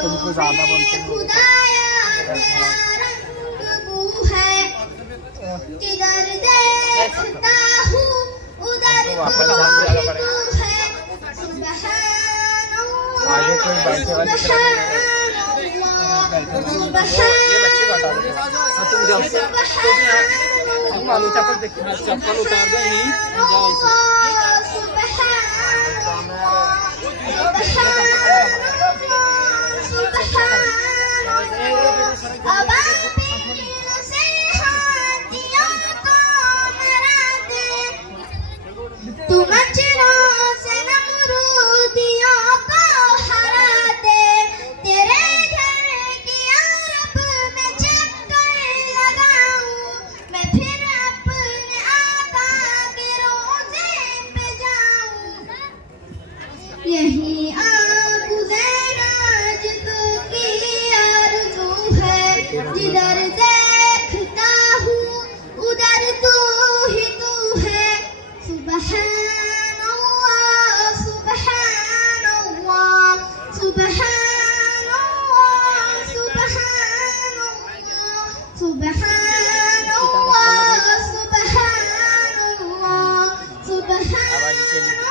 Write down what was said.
तुमको ज्यादा बोलते हैं जिधर देखता हूँ उधर वापस जाके आना पड़ेगा आगे कोई बैठे वाले ये बच्चे को हटा दो तुम जाओ तुम आलू चप्पल देख चप्पल उतार दो यहीं जाओ यही गुजराज तू की आरज़ू है जिधर देखता हूँ उधर तू ही तू है सुबहान अल्लाह सुबहान अल्लाह सुबहान अल्लाह सुबहान अल्लाह सुबहान अल्लाह सुबहान अल्लाह सुबहान